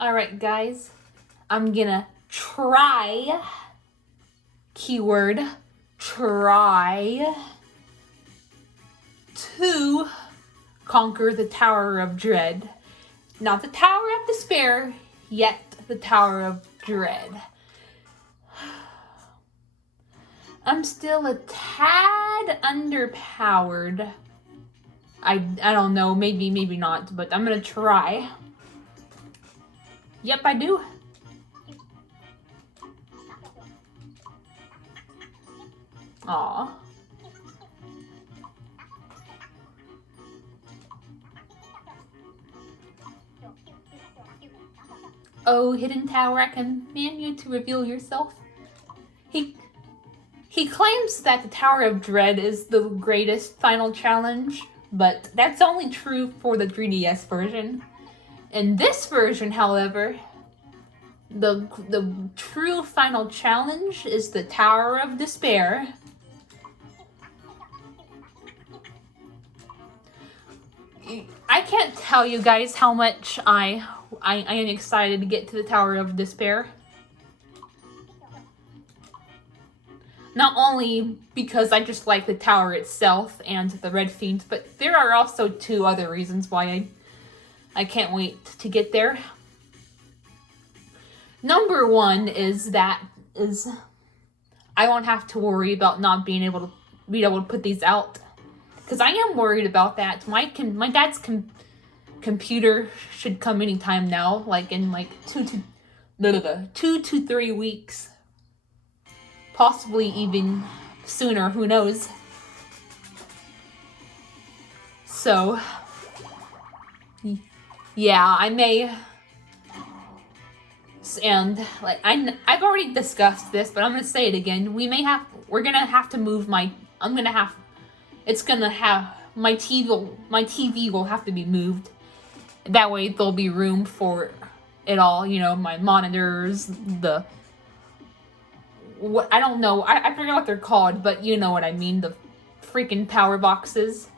Alright guys, I'm gonna try, keyword, try, to conquer the Tower of Dread. Not the Tower of Despair, yet the Tower of Dread. I'm still a tad underpowered. I don't know, maybe not, but I'm gonna try. Yep, I do. Aw. Oh, hidden tower, I command you to reveal yourself. He claims that the Tower of Dread is the greatest final challenge, but that's only true for the 3DS version. In this version, however, the true final challenge is the Tower of Despair. I can't tell you guys how much I am excited to get to the Tower of Despair. Not only because I just like the tower itself and the Red Fiend, but there are also two other reasons why I can't wait to get there. Number one is I won't have to worry about not being able to put these out. Because I am worried about that. My dad's computer should come anytime now, like in like 2 to 3 weeks. Possibly even sooner, who knows. So, yeah, I may, and like I've already discussed this, but I'm gonna say it again. We're gonna have to move my TV will have to be moved. That way there'll be room for it all, you know, my monitors, I don't know, I forget what they're called, but you know what I mean, the freaking power boxes.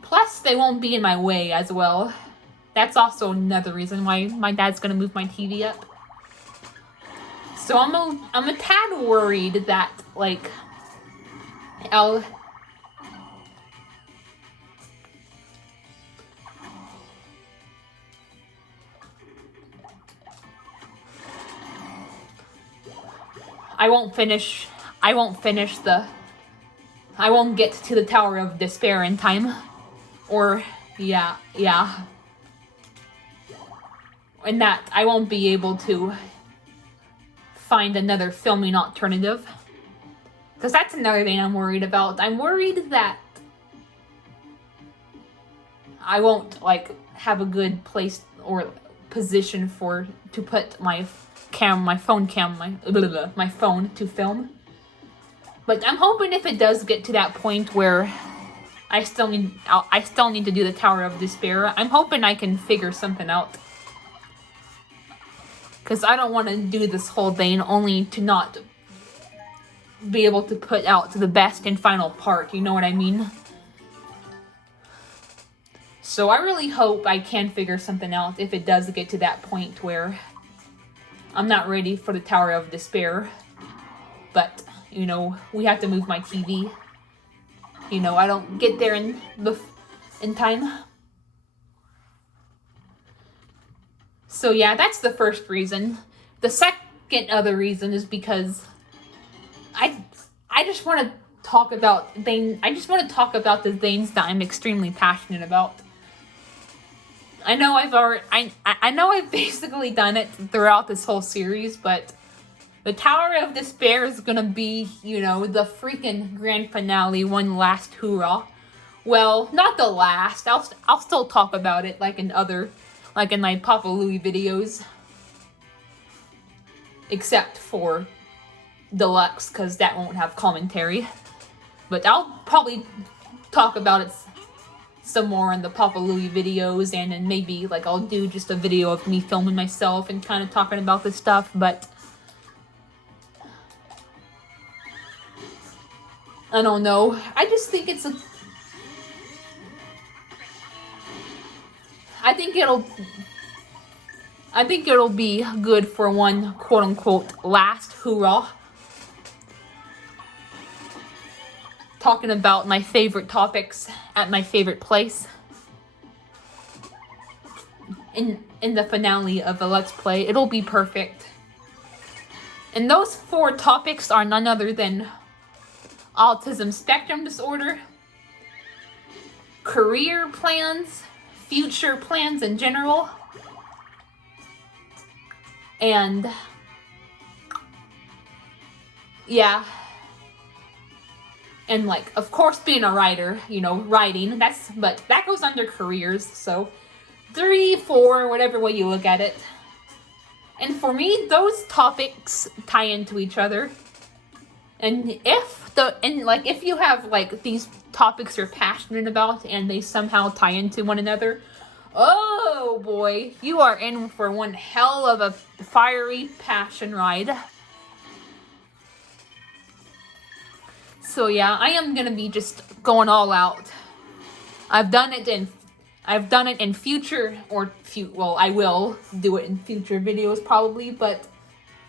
Plus, they won't be in my way as well. That's also another reason why my dad's gonna move my TV up. So I'm a tad worried that, like, I won't get to the Tower of Despair in time. Or, yeah. And that I won't be able to find another filming alternative. Because that's another thing I'm worried about. I'm worried that I won't, like, have a good place or position to put my phone to film. But I'm hoping if it does get to that point where I still need to do the Tower of Despair, I'm hoping I can figure something out. Because I don't want to do this whole thing only to not be able to put out the best and final part, you know what I mean? So I really hope I can figure something out if it does get to that point where I'm not ready for the Tower of Despair. But, you know, we have to move my TV. You know, I don't get there in time. So yeah, that's the first reason. The second other reason is because I just want to talk about the things that I'm extremely passionate about. I know I've basically done it throughout this whole series, but the Tower of Despair is gonna be, you know, the freaking grand finale, one last hoorah. Well, not the last. I'll still talk about it like in my Papa Louie videos. Except for Deluxe, because that won't have commentary. But I'll probably talk about it some more in the Papa Louie videos, and then maybe like I'll do just a video of me filming myself and kind of talking about this stuff, but I don't know. I just think I think it'll be good for one quote-unquote last hoorah. Talking about my favorite topics at my favorite place. In the finale of the Let's Play, it'll be perfect. And those 4 topics are none other than autism spectrum disorder, career plans, future plans in general, and yeah, and like, of course, being a writer, you know, writing, but that goes under careers, so 3, 4, whatever way you look at it. And for me, those topics tie into each other. And if you have like these topics you're passionate about and they somehow tie into one another, oh boy, you are in for one hell of a fiery passion ride. So yeah, I am gonna be just going all out. I've done it in future well, I will do it in future videos probably, but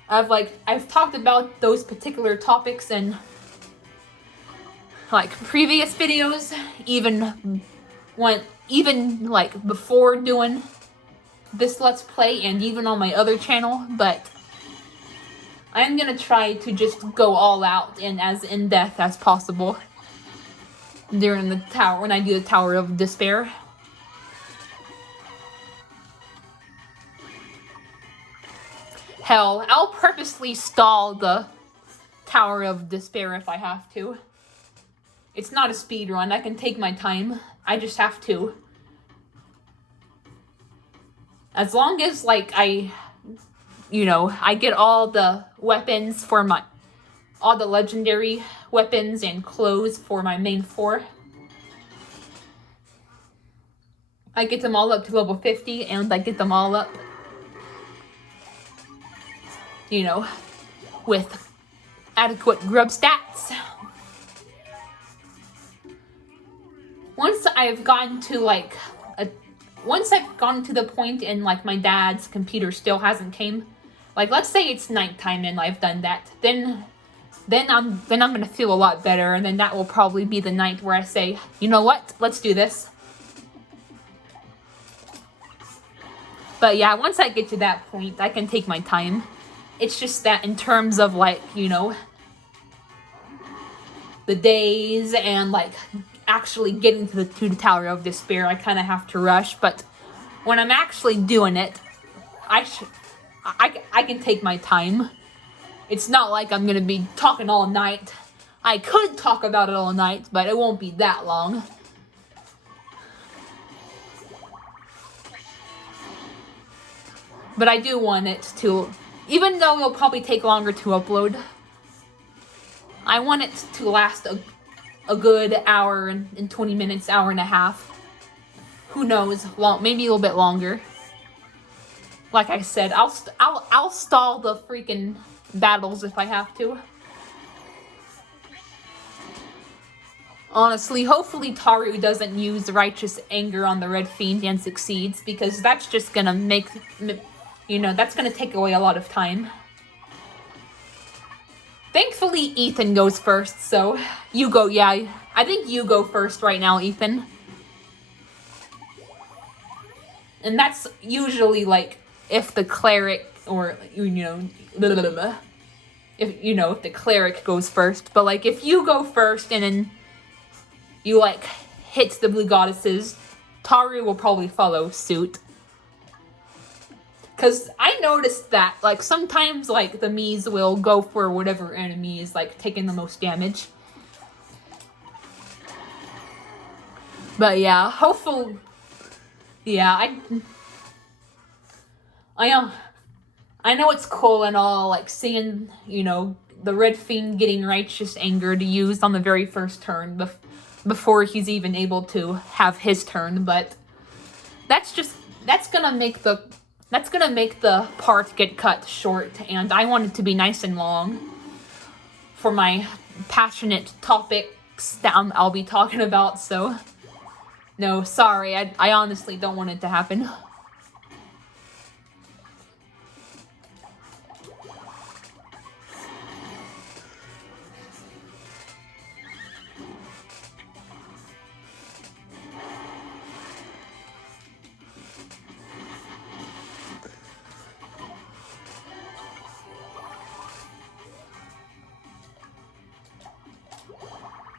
I've talked about those particular topics in like previous videos, even like before doing this Let's Play and even on my other channel, but I'm gonna try to just go all out and as in-depth as possible during when I do the Tower of Despair. Hell, I'll purposely stall the Tower of Despair if I have to. It's not a speed run. I can take my time. I just have to. As long as, like, I get all the weapons for all the legendary weapons and clothes for my main 4. I get them all up to level 50, and I get them all up, with adequate grub stats. Once I've gotten to the point and like my dad's computer still hasn't came, like let's say it's nighttime and I've done that, then I'm gonna feel a lot better, and then that will probably be the night where I say, you know what, let's do this. But yeah, once I get to that point, I can take my time. It's just that in terms of like, the days and like actually getting to the Tower of Despair, I kind of have to rush. But when I'm actually doing it, I can take my time. It's not like I'm gonna be talking all night. I could talk about it all night, but it won't be that long. But I do want it to, even though it'll probably take longer to upload, I want it to last a good hour and 20 minutes, hour and a half. Who knows? Maybe a little bit longer. Like I said, I'll stall the freaking battles if I have to. Honestly, hopefully Taru doesn't use righteous anger on the Red Fiend and succeeds, because that's just gonna make, that's gonna take away a lot of time. Thankfully, Ethan goes first, so you go, yeah. I think you go first right now, Ethan. And that's usually, like, if the cleric, or, if the cleric goes first. But, like, if you go first and then you, like, hit the blue goddesses, Taru will probably follow suit. Because I noticed that, like, sometimes, like, the Miis will go for whatever enemy is, like, taking the most damage. But, yeah, hopefully, yeah, I know it's cool and all, like, seeing, the Red Fiend getting righteous anger to use on the very first turn before he's even able to have his turn, but that's gonna make the part get cut short, and I want it to be nice and long for my passionate topics that I'll be talking about, so no, sorry, I honestly don't want it to happen.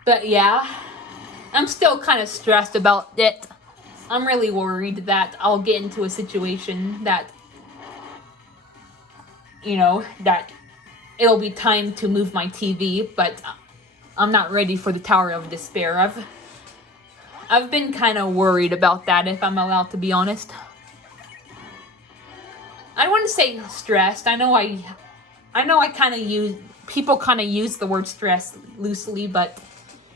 But yeah, I'm still kind of stressed about it. I'm really worried that I'll get into a situation that, that it'll be time to move my TV, but I'm not ready for the Tower of Despair. I've been kind of worried about that, if I'm allowed to be honest. I don't want to say stressed. I know I kind of use, people kind of use the word stress loosely, but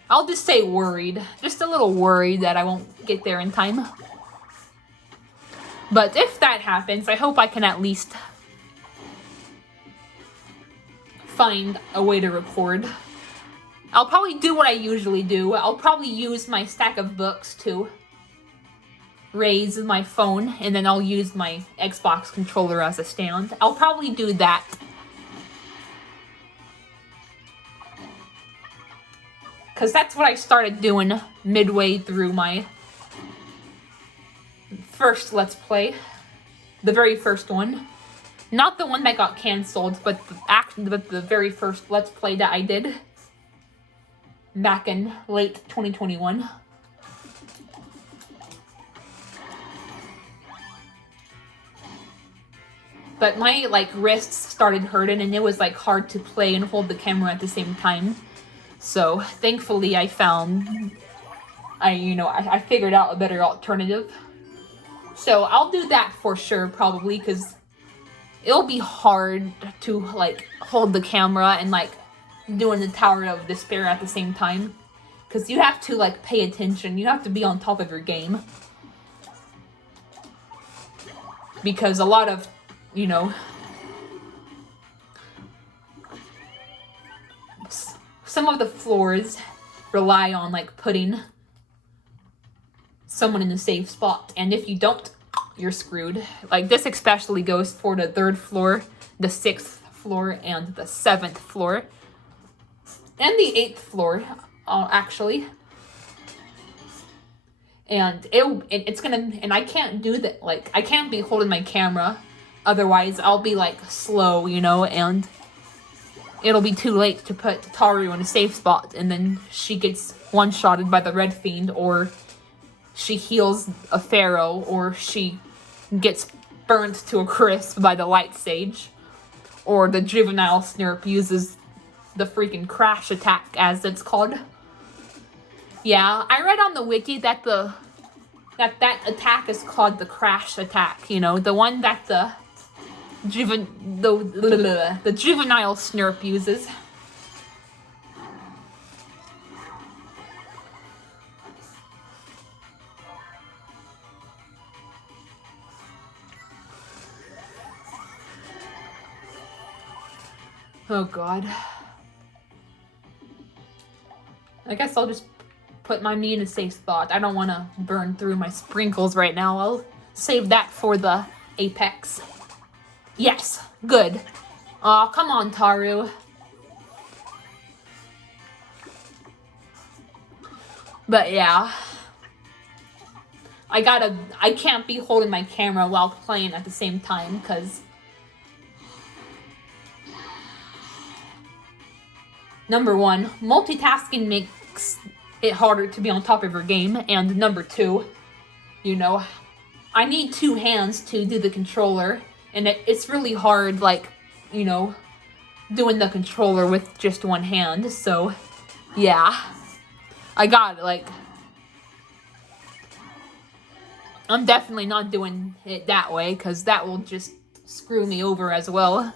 I'll just say worried. Just a little worried that I won't get there in time. But if that happens, I hope I can at least find a way to record. I'll probably do what I usually do. I'll probably use my stack of books to raise my phone, and then I'll use my Xbox controller as a stand. I'll probably do that. Because that's what I started doing midway through my first Let's Play. The very first one. Not the one that got cancelled, but the very first Let's Play that I did. Back in late 2021. But my, wrists started hurting, and it was, hard to play and hold the camera at the same time. So, thankfully, I figured out a better alternative. So, I'll do that for sure, probably, because it'll be hard to, hold the camera and, doing the Tower of Despair at the same time. Because you have to, pay attention. You have to be on top of your game. Because a lot of, some of the floors rely on, putting someone in a safe spot. And if you don't, you're screwed. This especially goes for the 3rd floor, the 6th floor, and the 7th floor. And the 8th floor, actually. And it's gonna, and I can't do that, I can't be holding my camera, otherwise I'll be, slow, and it'll be too late to put Taru in a safe spot, and then she gets one-shotted by the Red Fiend, or she heals a Pharaoh, or she gets burnt to a crisp by the Light Sage, or the Juvenile Snurp uses the freaking crash attack, as it's called. Yeah, I read on the wiki that that attack is called the crash attack, the one that the Juvenile Snurp uses. Oh god. I guess I'll just put my meat in a safe spot. I don't want to burn through my sprinkles right now. I'll save that for the apex. Yes, good. Aw, come on, Taru. But yeah. I can't be holding my camera while playing at the same time, because number one, multitasking makes it harder to be on top of your game, and number two, I need 2 hands to do the controller, and it's really hard, doing the controller with just 1 hand, so, yeah. I got it, I'm definitely not doing it that way, because that will just screw me over as well.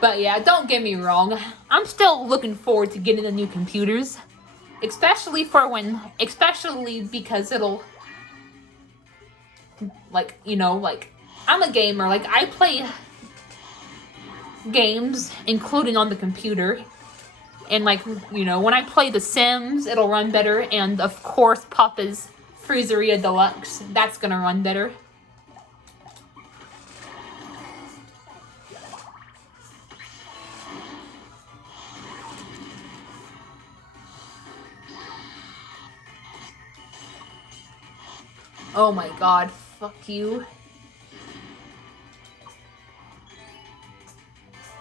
But yeah, don't get me wrong. I'm still looking forward to getting the new computers. Especially because it'll, I'm a gamer. I play games, including on the computer. And, when I play The Sims, it'll run better. And, of course, Papa's Freezeria Deluxe. That's gonna run better. Oh my god, fuck you.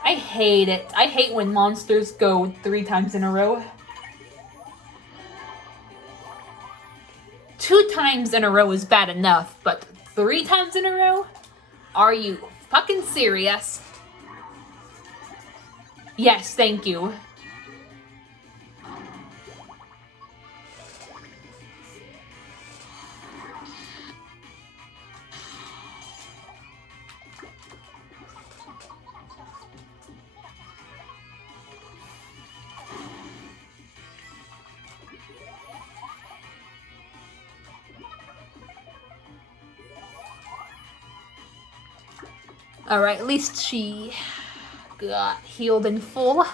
I hate it. I hate when monsters go 3 times in a row. 2 times in a row is bad enough, but 3 times in a row? Are you fucking serious? Yes, thank you. Alright, at least she got healed in full.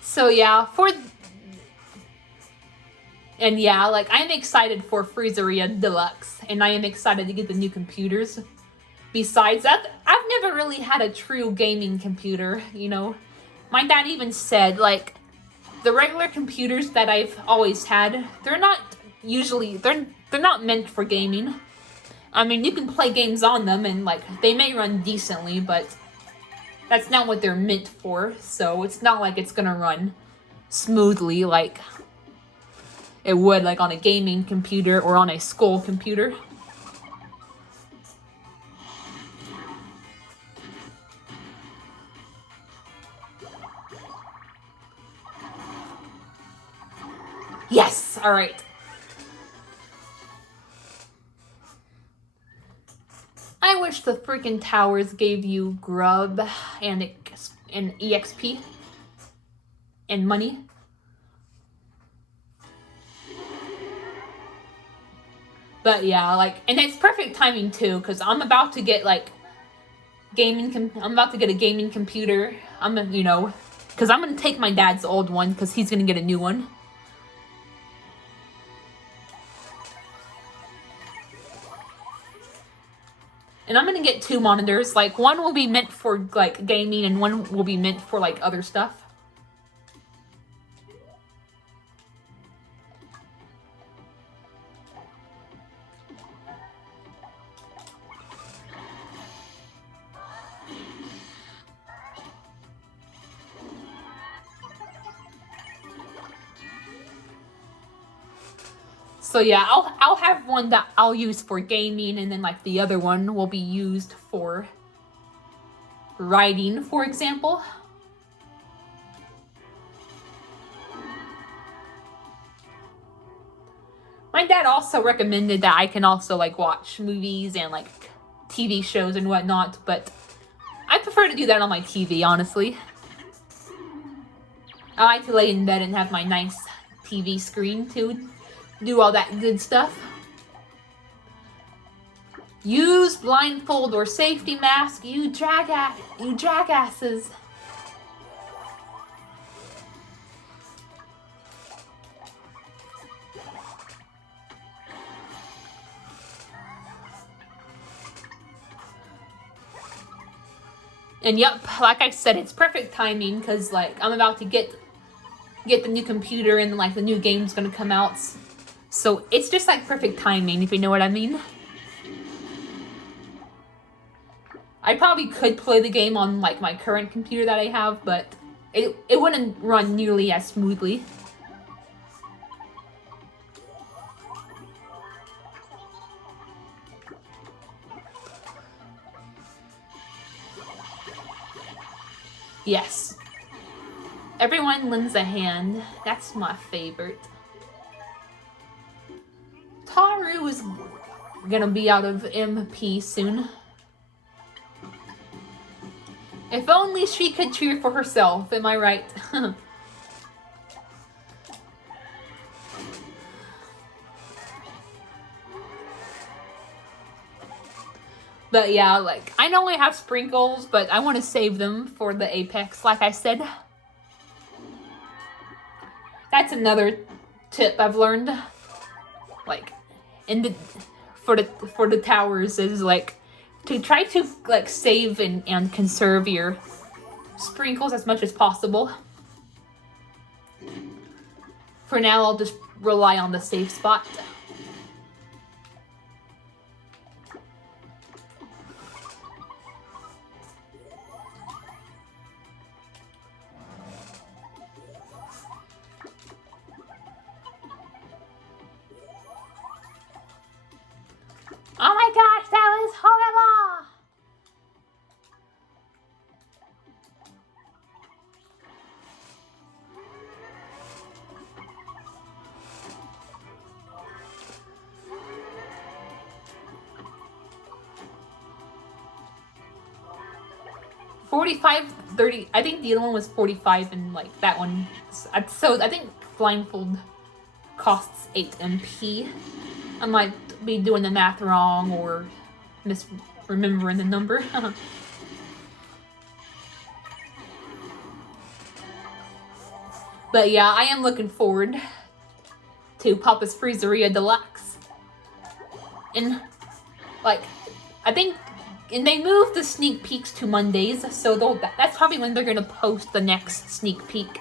So yeah, like I'm excited for Freezeria Deluxe, and I am excited to get the new computers. Besides that, I've never really had a true gaming computer, you know. My dad even said, like, the regular computers that I've always had, they're not meant for gaming. I mean, you can play games on them and like they may run decently, but that's not what they're meant for. So it's not like it's gonna run smoothly like it would like on a gaming computer or on a school computer. Yes, all right. I wish the freaking towers gave you grub and EXP and money. But yeah, like, and it's perfect timing too, because I'm about to get like I'm about to get a gaming computer. Because I'm gonna take my dad's old one because he's gonna get a new one. And I'm gonna get 2 monitors. Like, one will be meant for like gaming and one will be meant for like other stuff. So yeah, I'll have one that I'll use for gaming, and then like the other one will be used for writing, for example. My dad also recommended that I can also like watch movies and like TV shows and whatnot, but I prefer to do that on my TV, honestly. I like to lay in bed and have my nice TV screen to do all that good stuff. Use blindfold or safety mask, you jackasses. And yep, like I said, it's perfect timing because like I'm about to get the new computer and like the new game's gonna come out. So it's just like perfect timing, if you know what I mean. I probably could play the game on like my current computer that I have, but it wouldn't run nearly as smoothly. Yes. Everyone lends a hand. That's my favorite. Taru is gonna be out of MP soon. If only she could cheer for herself, am I right? But yeah, like, I know I have sprinkles, but I want to save them for the Apex, like I said. That's another tip I've learned. Like, for the towers is like to try to like save and conserve your sprinkles as much as possible. For now, I'll just rely on the safe spot. Oh my gosh, that was horrible! $45.30. I think the other one was 45 and like that one. So I think blindfold costs 8 MP. I might be doing the math wrong or misremembering the number. But yeah, I am looking forward to Papa's Freezeria Deluxe. And like, I think, and they moved the sneak peeks to Mondays, so that's probably when they're gonna post the next sneak peek.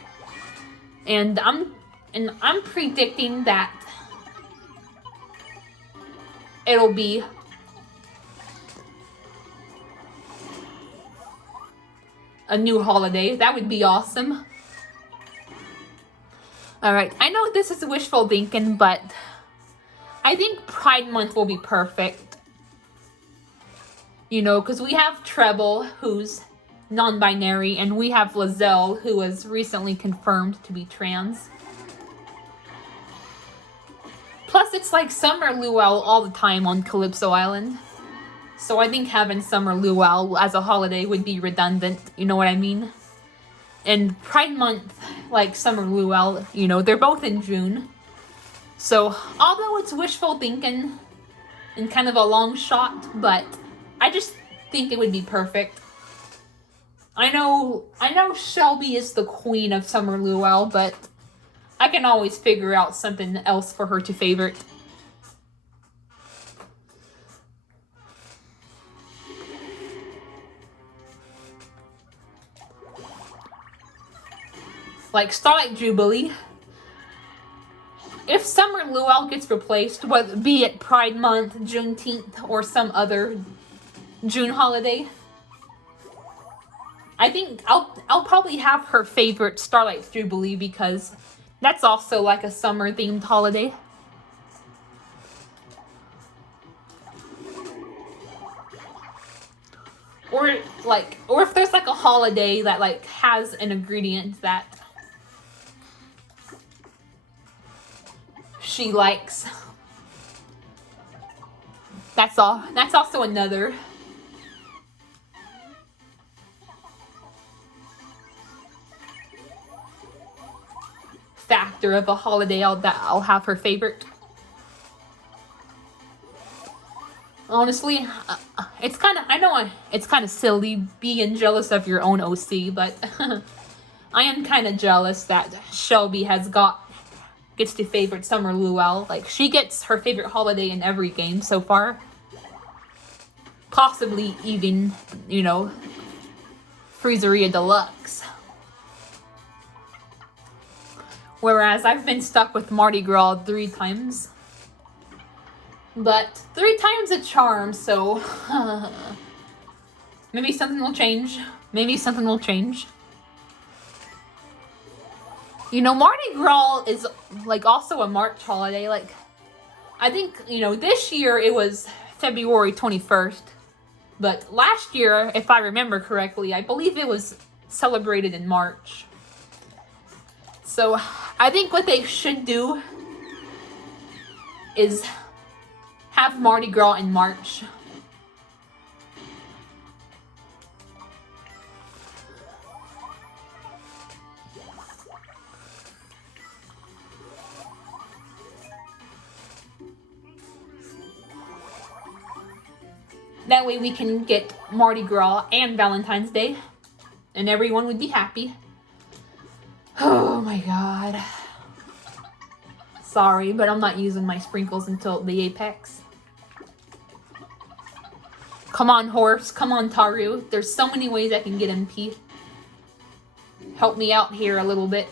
And I'm predicting that it'll be a new holiday. That would be awesome. Alright, I know this is wishful thinking, but I think Pride Month will be perfect. You know, because we have Treble, who's non-binary, and we have Lizelle, who was recently confirmed to be trans. Plus, it's like Summer Luau all the time on Calypso Island. So I think having Summer Luau as a holiday would be redundant, you know what I mean? And Pride Month, like Summer Luau, you know, they're both in June. So, although it's wishful thinking and kind of a long shot, but I just think it would be perfect. I know Shelby is the queen of Summer Luau, but I can always figure out something else for her to favorite. Like Starlight Jubilee. If Summer Luau gets replaced, whether be it Pride Month, Juneteenth, or some other June holiday, I think I'll probably have her favorite Starlight Jubilee because that's also like a summer themed holiday. Or if there's like a holiday that like has an ingredient that she likes. That's also another factor of a holiday that I'll have her favorite. Honestly, it's kind of silly being jealous of your own OC, but I am kind of jealous that Shelby gets to favorite Summer Luau. Like, she gets her favorite holiday in every game so far. Possibly even, you know, Freezeria Deluxe. Whereas I've been stuck with Mardi Gras 3 times. But 3 times a charm, so maybe something will change. Maybe something will change. You know, Mardi Gras is like also a March holiday. Like, I think, you know, this year it was February 21st. But last year, if I remember correctly, I believe it was celebrated in March. So I think what they should do is have Mardi Gras in March. That way we can get Mardi Gras and Valentine's Day, and everyone would be happy. Oh my god. Sorry, but I'm not using my sprinkles until the apex. Come on, horse. Come on, Taru. There's so many ways I can get MP. Help me out here a little bit.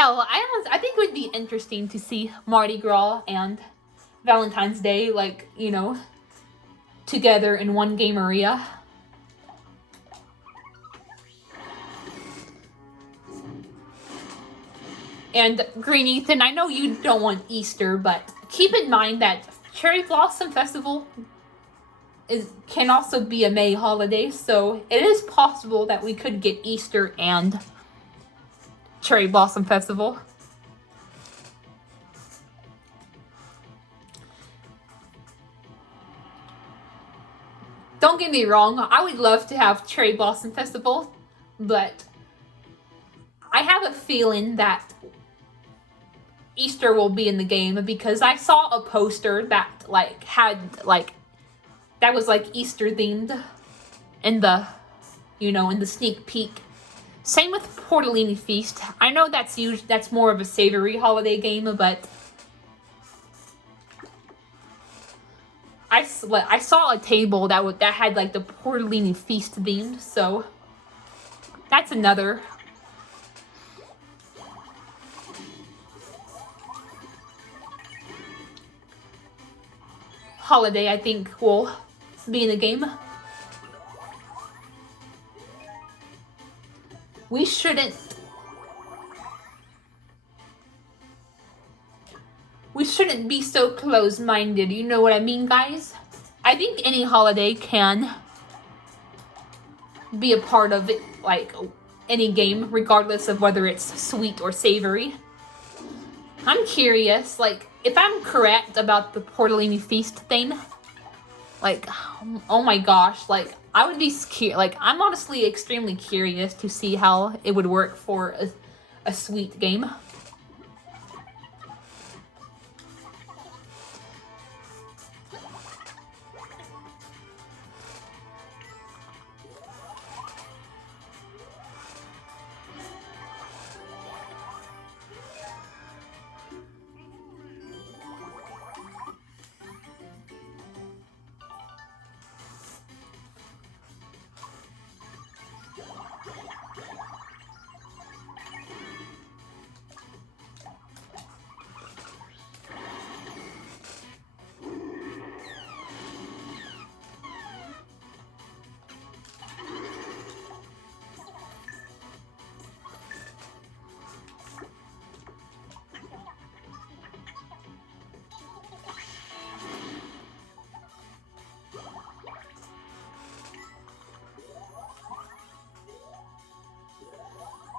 Hell, I think it would be interesting to see Mardi Gras and Valentine's Day, like, you know, together in one game area. And Green Ethan, I know you don't want Easter, but keep in mind that Cherry Blossom Festival can also be a May holiday, so it is possible that we could get Easter and Cherry Blossom Festival. Don't get me wrong, I would love to have Cherry Blossom Festival, but I have a feeling that Easter will be in the game because I saw a poster that that was like Easter themed in the, you know, in the sneak peek. Same with Portellini Feast. I know that's more of a savory holiday game, but I saw a table that had like the Portellini Feast themed, so that's another holiday I think will be in the game. We shouldn't be so close-minded, you know what I mean, guys? I think any holiday can be a part of it, like any game, regardless of whether it's sweet or savory. I'm curious, like, if I'm correct about the Portellini Feast thing, like, oh my gosh, like, I would be scared. Like, I'm honestly extremely curious to see how it would work for a sweet game.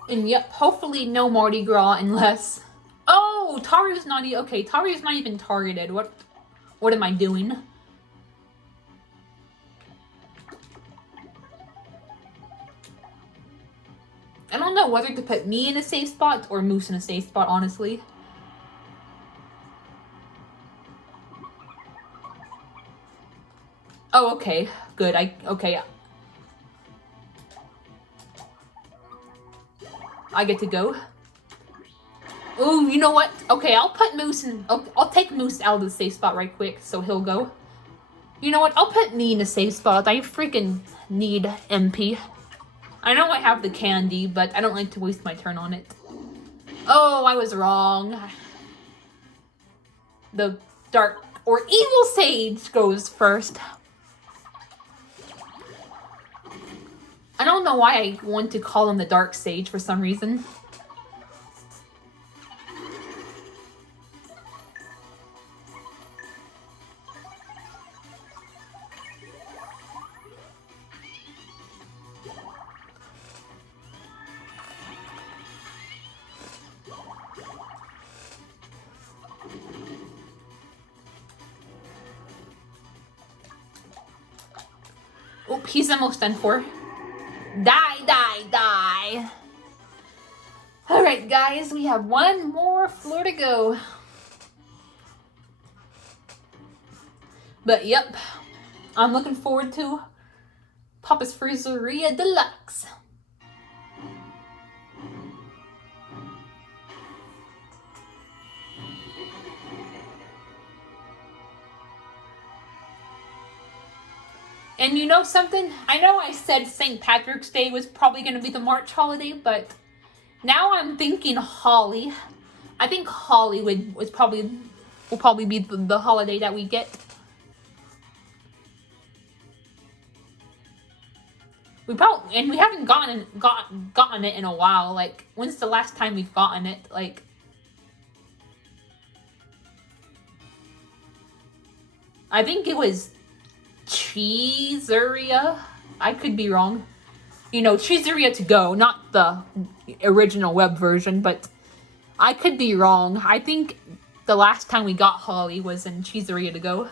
And yep, hopefully no Mardi Gras unless... Oh, Taru's not even... Okay, Taru's not even targeted. What am I doing? I don't know whether to put me in a safe spot or Moose in a safe spot, honestly. Oh, okay. Good. Okay. I get to go. Ooh, you know what? Okay, I'll put Moose in... I'll take Moose out of the safe spot right quick, so he'll go. You know what? I'll put me in a safe spot. I freaking need MP. I know I have the candy, but I don't like to waste my turn on it. Oh, I was wrong. The dark or evil sage goes first. I don't know why I want to call him the dark sage for some reason. Oop, he's almost done for. Die. Alright, guys, we have one more floor to go. But, yep, I'm looking forward to Papa's Freezeria Deluxe. And you know something? I know I said St. Patrick's Day was probably going to be the March holiday, but Now I'm thinking Holly. I think Holly will probably be the holiday that we get. We haven't gotten it in a while. Like, when's the last time we've gotten it? Like, I think it was Cheeseria. I could be wrong. You know, Cheeseria to go, not the original web version, but I could be wrong. I think the last time we got Holly was in Cheeseria to go.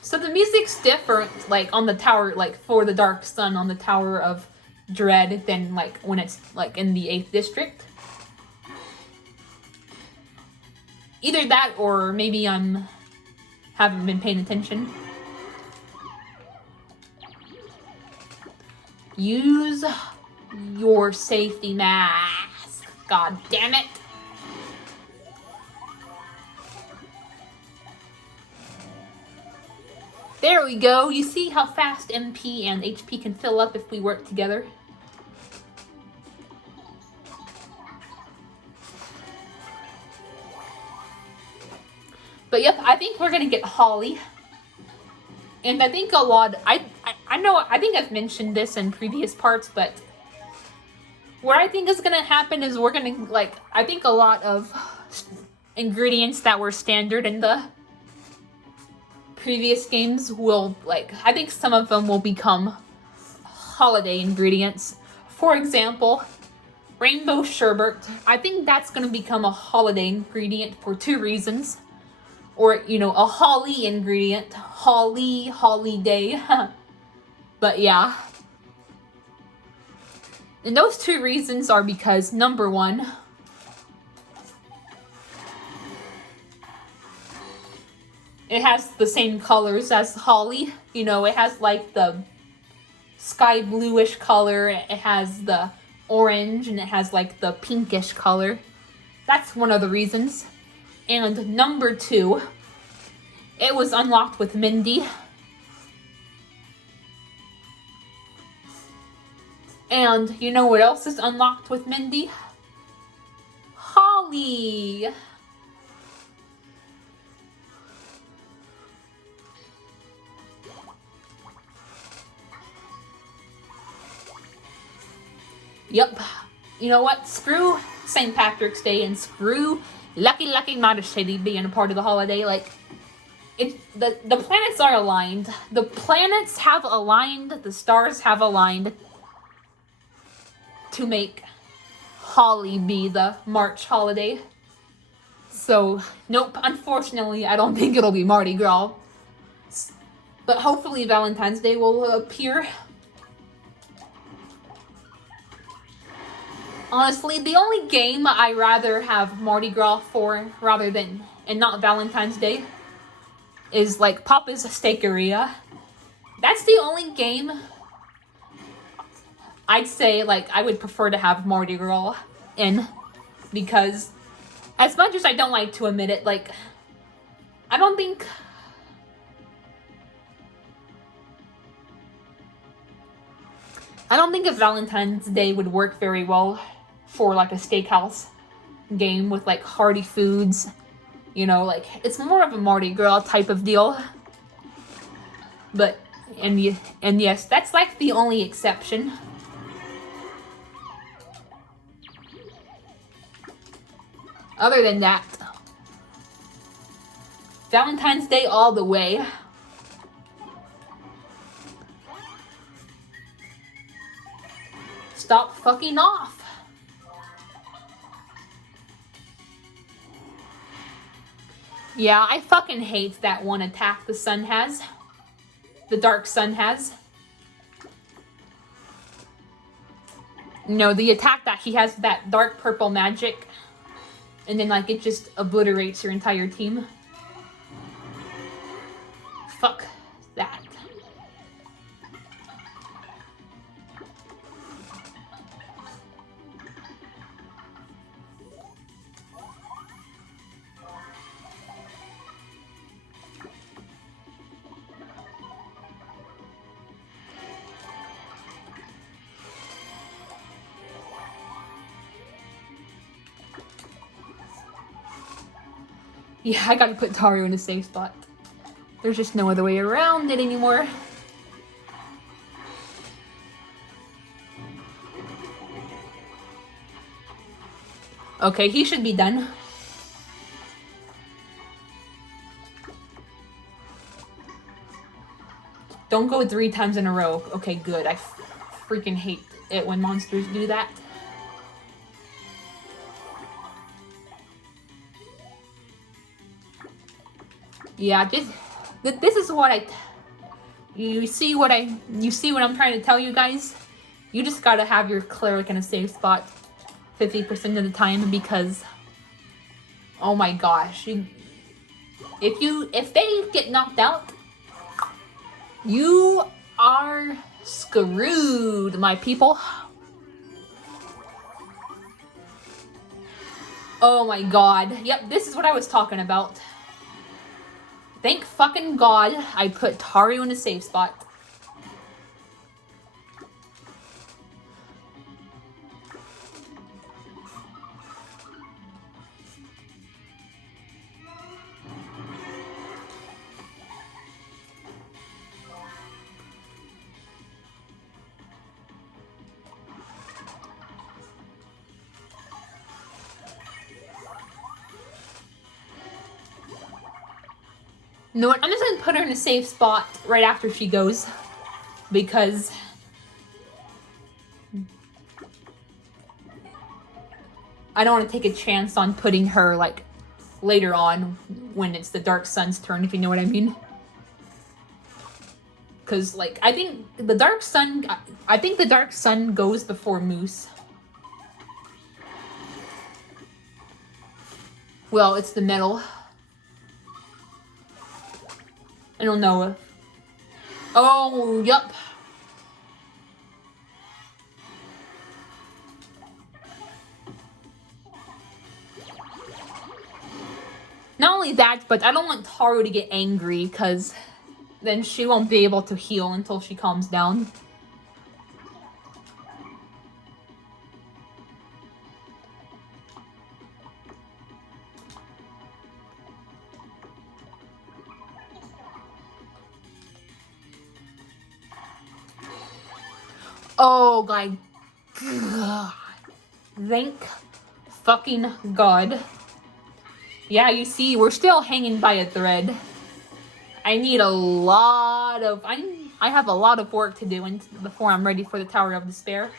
So the music's different, like, on the tower, like, for the Dark Sun on the Tower of Dread than, like, when it's, like, in the 8th District. Either that, or maybe haven't been paying attention. Use your safety mask. God damn it. There we go. You see how fast MP and HP can fill up if we work together? But yep, I think we're gonna get Holly. And I think I think I've mentioned this in previous parts, but what I think is gonna happen is we're gonna, like, I think a lot of ingredients that were standard in the previous games will, like, I think some of them will become holiday ingredients. For example, rainbow sherbet. I think that's gonna become a holiday ingredient for 2 reasons. Or, you know, a holly ingredient. Holiday. But yeah. And those 2 reasons are because, number 1, it has the same colors as holly. You know, it has, like, the sky bluish color. It has the orange, and it has, like, the pinkish color. That's one of the reasons. And number 2, it was unlocked with Mindy. And you know what else is unlocked with Mindy? Holly! Yep. You know what? Screw St. Patrick's Day and screw Lucky Mother's Day being a part of the holiday. Like, the planets are aligned. The planets have aligned. The stars have aligned to make Holly be the March holiday. So, nope, unfortunately, I don't think it'll be Mardi Gras. But hopefully Valentine's Day will appear. Honestly, the only game I rather have Mardi Gras for rather than, and not Valentine's Day, is, like, Papa's Steakeria. That's the only game I'd say, like, I would prefer to have Mardi Gras in. Because, as much as I don't like to admit it, like, I don't think a Valentine's Day would work very well for, like, a steakhouse game with, like, hearty foods. You know, like, it's more of a Mardi Gras type of deal. But, and yes, that's, like, the only exception. Other than that, Valentine's Day all the way. Stop fucking off. Yeah, I fucking hate that one attack the sun has. The Dark Sun has. You know, the attack that he has, that dark purple magic. And then, like, it just obliterates your entire team. fuck that. Yeah, I gotta put Tario in a safe spot. There's just no other way around it anymore. Okay, he should be done. Don't go 3 times in a row. Okay, good. I freaking hate it when monsters do that. Yeah, this is what you see what I'm trying to tell you guys. You just gotta have your cleric in a safe spot 50% of the time, because oh my gosh, if they get knocked out, you are screwed, my people. Oh my god. Yep, this is what I was talking about. Thank fucking god I put Tario in a safe spot. You know what? I'm just gonna put her in a safe spot right after she goes, because I don't want to take a chance on putting her like later on when it's the Dark Sun's turn, if you know what I mean. Because like I think the Dark Sun goes before Moose. Well, it's the middle. I don't know. Oh, yup. Not only that, but I don't want Taru to get angry, because then she won't be able to heal until she calms down. Oh, God. Thank fucking God. Yeah, you see, we're still hanging by a thread. I need a lot of... I have a lot of work to do before I'm ready for the Tower of Despair.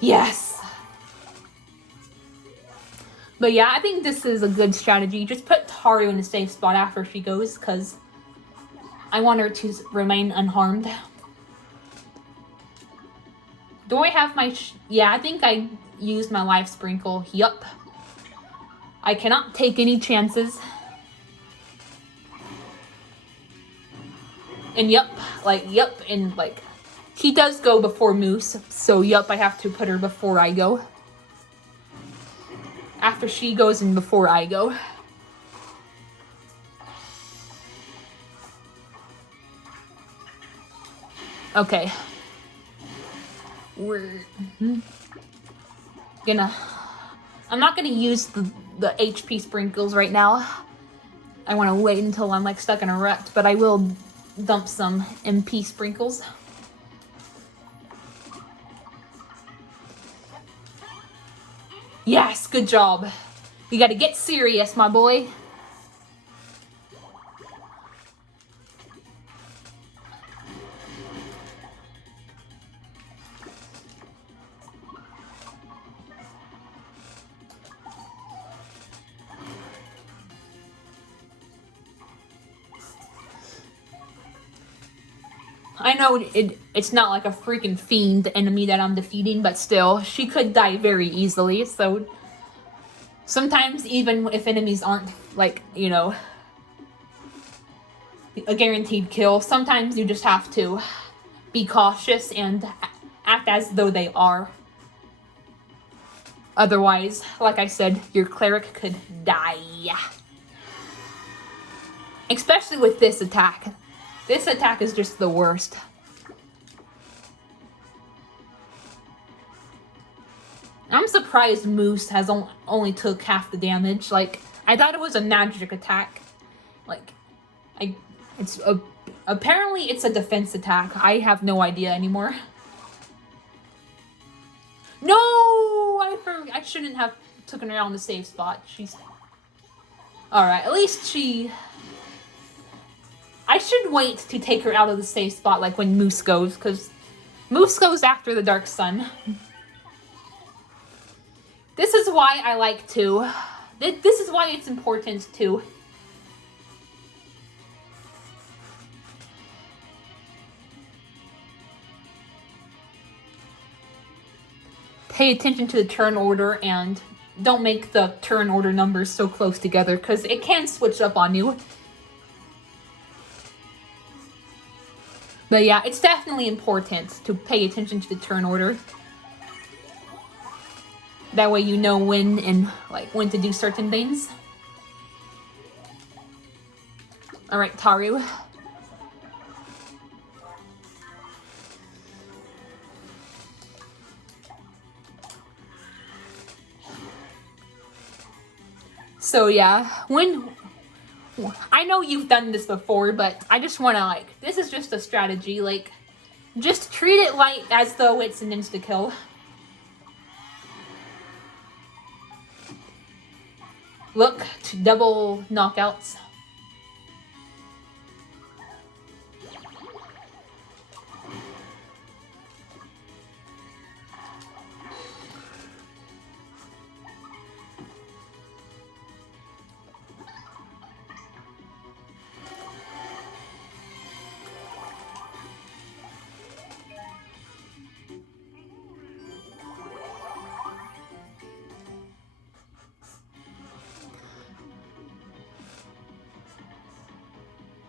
Yes! But yeah, I think this is a good strategy. Just put Taru in a safe spot after she goes, because I want her to remain unharmed. Do I have my... yeah, I think I used my life sprinkle. Yup. I cannot take any chances. And yup, and like... She does go before Moose, so yup, I have to put her before I go. After she goes and before I go. Okay. We're gonna... I'm not gonna use the HP sprinkles right now. I want to wait until I'm like stuck in a rut, but I will dump some MP sprinkles. Yes, good job. You gotta get serious, my boy. I know it's not like a freaking fiend enemy that I'm defeating, but still, she could die very easily, so sometimes even if enemies aren't, like, you know, a guaranteed kill, sometimes you just have to be cautious and act as though they are. Otherwise, like I said, your cleric could die. Especially with this attack. This attack is just the worst. I'm surprised Moose has only took half the damage. Like, I thought it was a magic attack. Like, apparently it's a defense attack. I have no idea anymore. No! I shouldn't have taken her on the safe spot. She's... Alright, at least she... I should wait to take her out of the safe spot, like when Moose goes, because Moose goes after the Dark Sun. This is why I like to... This is why it's important to... pay attention to the turn order and don't make the turn order numbers so close together, because it can switch up on you. But yeah, it's definitely important to pay attention to the turn order. That way you know when and like when to do certain things. Alright, Taru. So yeah, I know you've done this before, but I just want to, like, this is just a strategy, like, just treat it like as though it's an insta-kill. Look, double knockouts.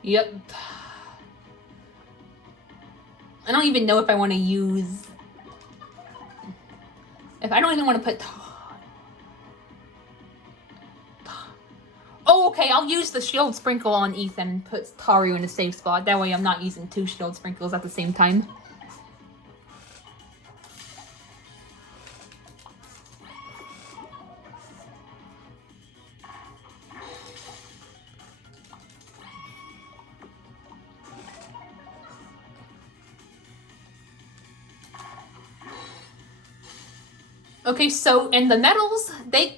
Yep. I don't even know if I want to use... I don't even want to put... Oh, okay, I'll use the shield sprinkle on Ethan and put Taru in a safe spot. That way I'm not using 2 shield sprinkles at the same time. Okay, so in the medals, they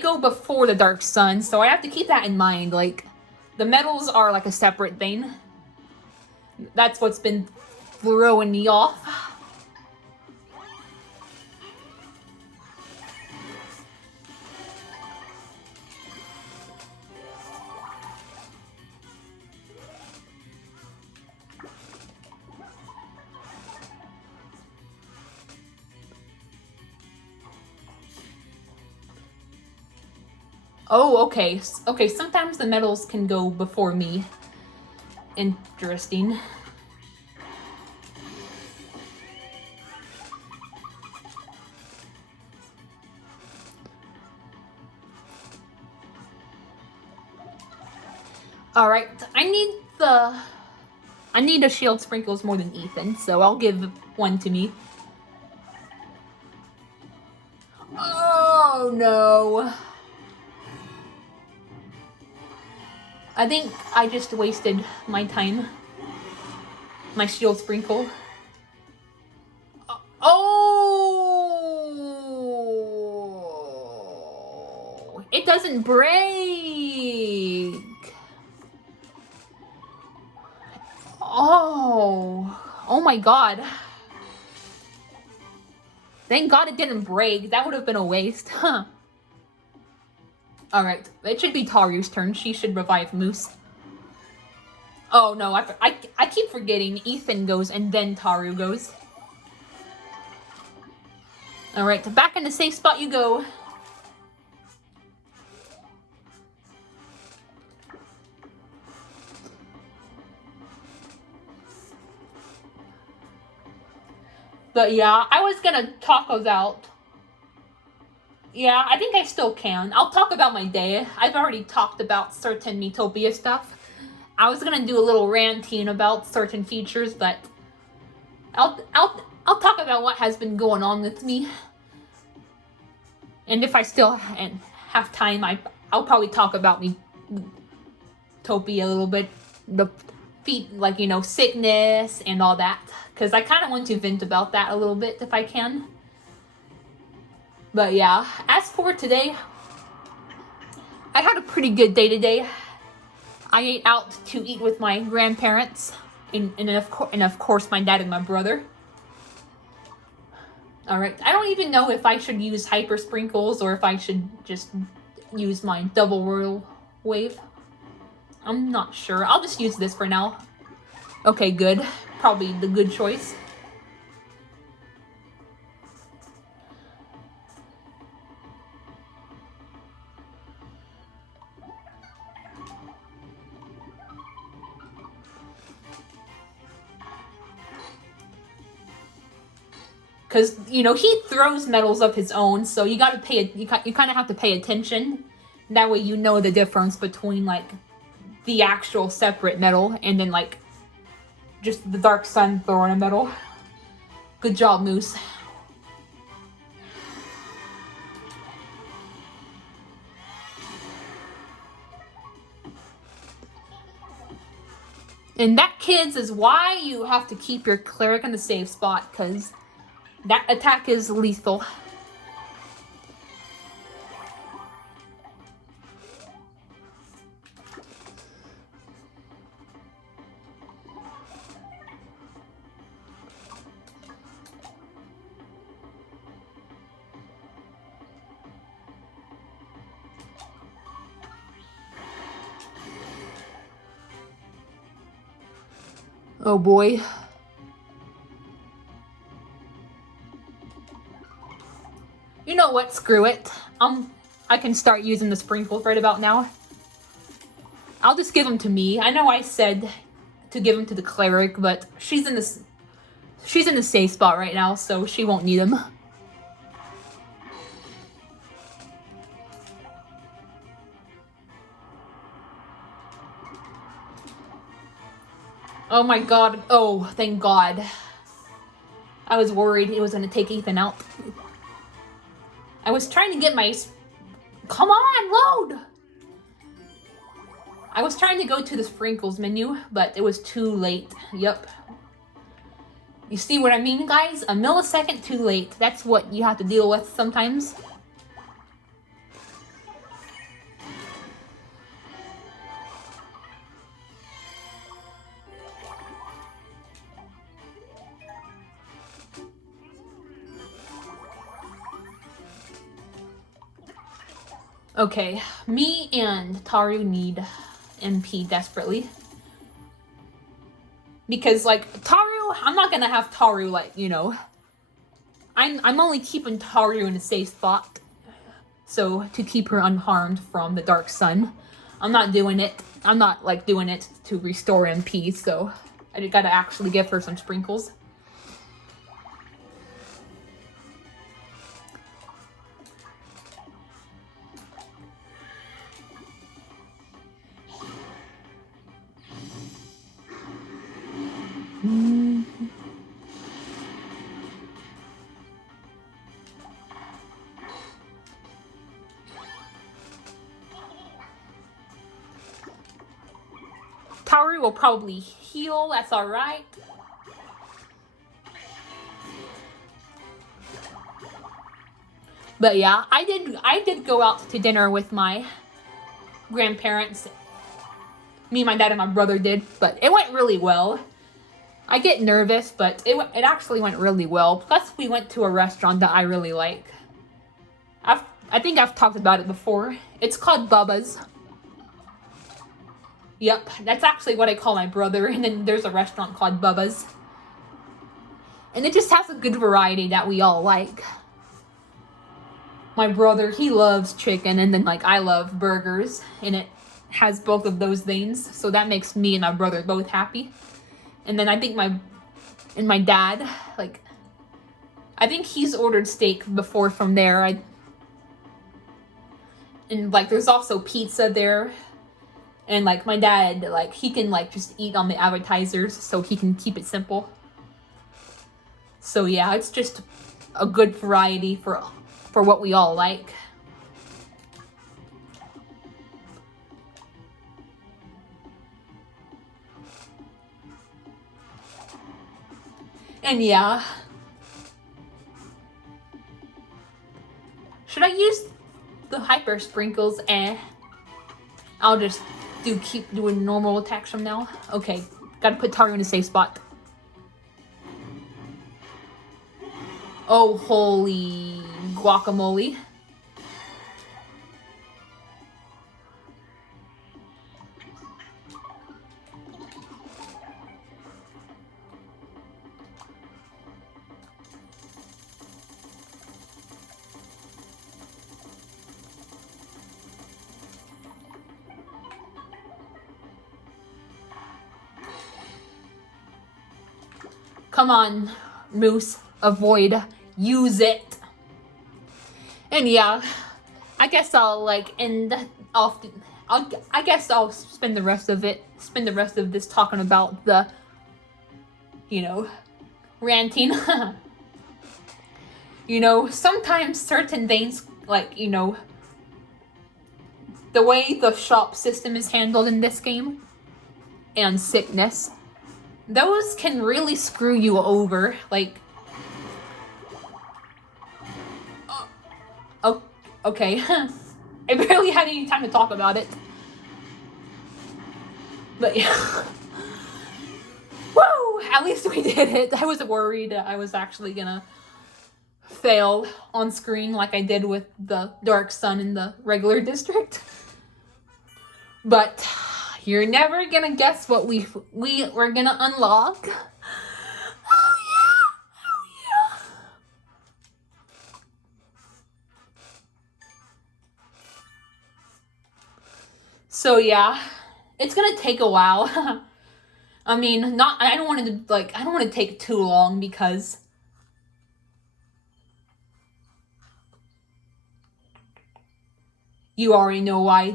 go before the Dark Sun, so I have to keep that in mind. Like, the medals are like a separate thing. That's what's been throwing me off. Oh, okay. Okay, sometimes the medals can go before me. Interesting. Alright, I need the shield sprinkles more than Ethan, so I'll give one to me. Oh, no. I think I just wasted my time. My shield sprinkle. Oh! It doesn't break! Oh! Oh my god. Thank god it didn't break. That would have been a waste. Huh. Alright, it should be Taru's turn. She should revive Moose. Oh no, I keep forgetting. Ethan goes and then Taru goes. Alright, back in the safe spot you go. But yeah, I was gonna talk about... Yeah, I think I still can. I'll talk about my day. I've already talked about certain Miitopia stuff. I was gonna do a little ranting about certain features, but I'll talk about what has been going on with me. And if I still have time, I'll probably talk about Miitopia a little bit. The feet, like, you know, sickness and all that. Because I kind of want to vent about that a little bit if I can. But yeah, as for today, I had a pretty good day today. I ate out to eat with my grandparents, and of course my dad and my brother. Alright, I don't even know if I should use hyper sprinkles or if I should just use my double royal wave. I'm not sure. I'll just use this for now. Okay, good. Probably the good choice. Because, you know, he throws medals of his own, so you gotta you kind of have to pay attention. That way you know the difference between, like, the actual separate medal and then, like, just the Dark Sun throwing a medal. Good job, Moose. And that, kids, is why you have to keep your cleric in the safe spot, because that attack is lethal. Oh boy. You know what? Screw it. I can start using the sprinkles right about now. I'll just give them to me. I know I said to give them to the cleric, but she's in the safe spot right now, so she won't need them. Oh my god. Oh, thank god. I was worried it was going to take Ethan out. I was trying to get my... Come on, load! I was trying to go to the sprinkles menu, but it was too late. Yep. You see what I mean, guys? A millisecond too late. That's what you have to deal with sometimes. Okay, me and Taru need MP desperately. Because, like, Taru, I'm not gonna have Taru, like, you know. I'm only keeping Taru in a safe spot. So, to keep her unharmed from the Dark Sun. I'm not doing it. I'm not, like, doing it to restore MP, so I gotta actually give her some sprinkles. power will probably heal. That's all right. But yeah, I did go out to dinner with my grandparents. Me, my dad, and my brother did, but it went really well. I get nervous, but it actually went really well. Plus, we went to a restaurant that I really like. I think I've talked about it before. It's called Bubba's. Yep, that's actually what I call my brother. And then there's a restaurant called Bubba's. And it just has a good variety that we all like. My brother, he loves chicken, and then like I love burgers, and it has both of those things. So that makes me and my brother both happy. And then I think my dad, like, I think he's ordered steak before from there. And like there's also pizza there. And like my dad, like he can like just eat on the appetizers, so he can keep it simple. So yeah, it's just a good variety for what we all like. And yeah. Should I use the hyper sprinkles? I'll just keep doing normal attacks from now. Okay, gotta put Taru in a safe spot. Oh, holy guacamole. Come on, Moose. Avoid. Use it. And yeah, I guess I'll like end off. I guess I'll spend the rest of this talking about the, ranting. Sometimes certain things, like, the way the shop system is handled in this game, and sickness, those can really screw you over. Like, oh, okay. I barely had any time to talk about it. But yeah. Woo! At least we did it. I was worried that I was actually gonna fail on screen like I did with the Dark Sun in the regular district. But you're never gonna guess what we were gonna unlock. Oh yeah! So yeah, it's gonna take a while. I mean, I don't want to take too long, because you already know why.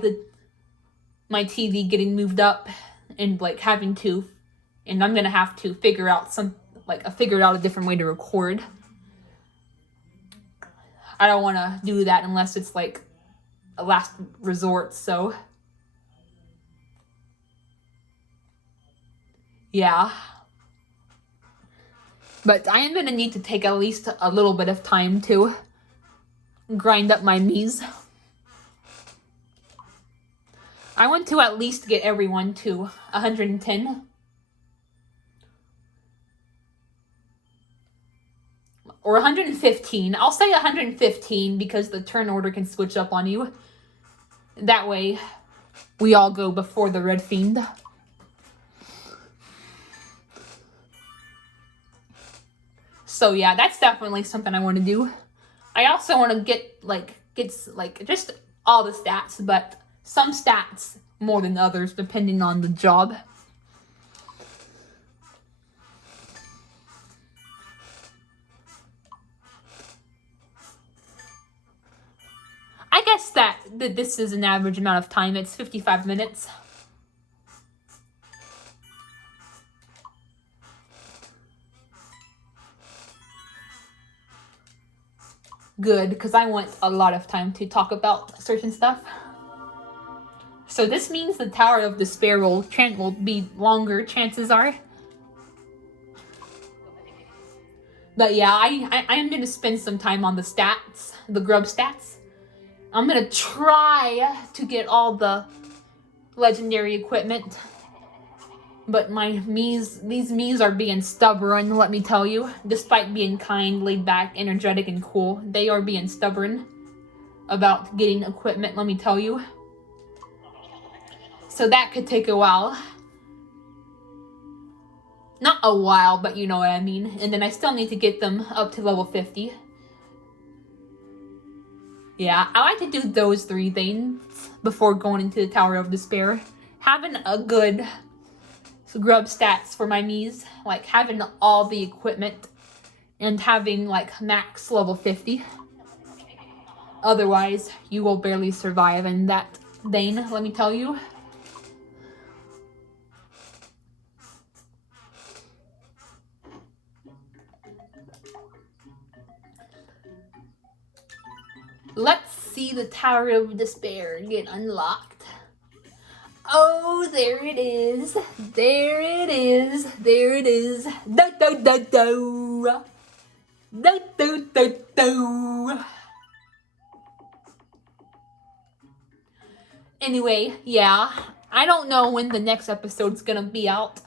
My TV getting moved up and like having to, and I'm gonna have to figure out a different way to record. I don't want to do that unless it's like a last resort. So yeah, but I am gonna need to take at least a little bit of time to grind up my Miis. I want to at least get everyone to 110. Or 115. I'll say 115 because the turn order can switch up on you. That way, we all go before the Red Fiend. So yeah, that's definitely something I want to do. I also want to get just all the stats, but some stats more than others depending on the job. I guess that this is an average amount of time. It's 55 minutes. Good, because I want a lot of time to talk about certain stuff. So this means the Tower of Despair will be longer, chances are. But yeah, I'm gonna spend some time on the stats, the grub stats. I'm gonna try to get all the legendary equipment. But these Miis are being stubborn, let me tell you. Despite being kind, laid back, energetic, and cool, they are being stubborn about getting equipment, let me tell you. So that could take a while. Not a while, but you know what I mean. And then I still need to get them up to level 50. Yeah, I like to do those 3 things before going into the Tower of Despair. Having a good grub stats for my Miis, like having all the equipment and having like max level 50. Otherwise, you will barely survive in that vein, let me tell you. Let's see the Tower of Despair get unlocked. Oh, there it is. There it is. There it is. Do do do do. Do do do do. Anyway, yeah. I don't know when the next episode's gonna be out.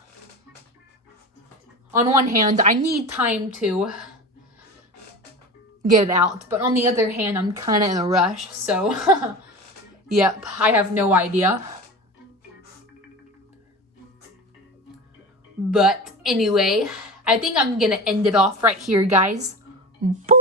On one hand, I need time to get it out, but on the other hand, I'm kind of in a rush, so yep, I have no idea. But anyway, I think I'm gonna end it off right here, guys. Bye!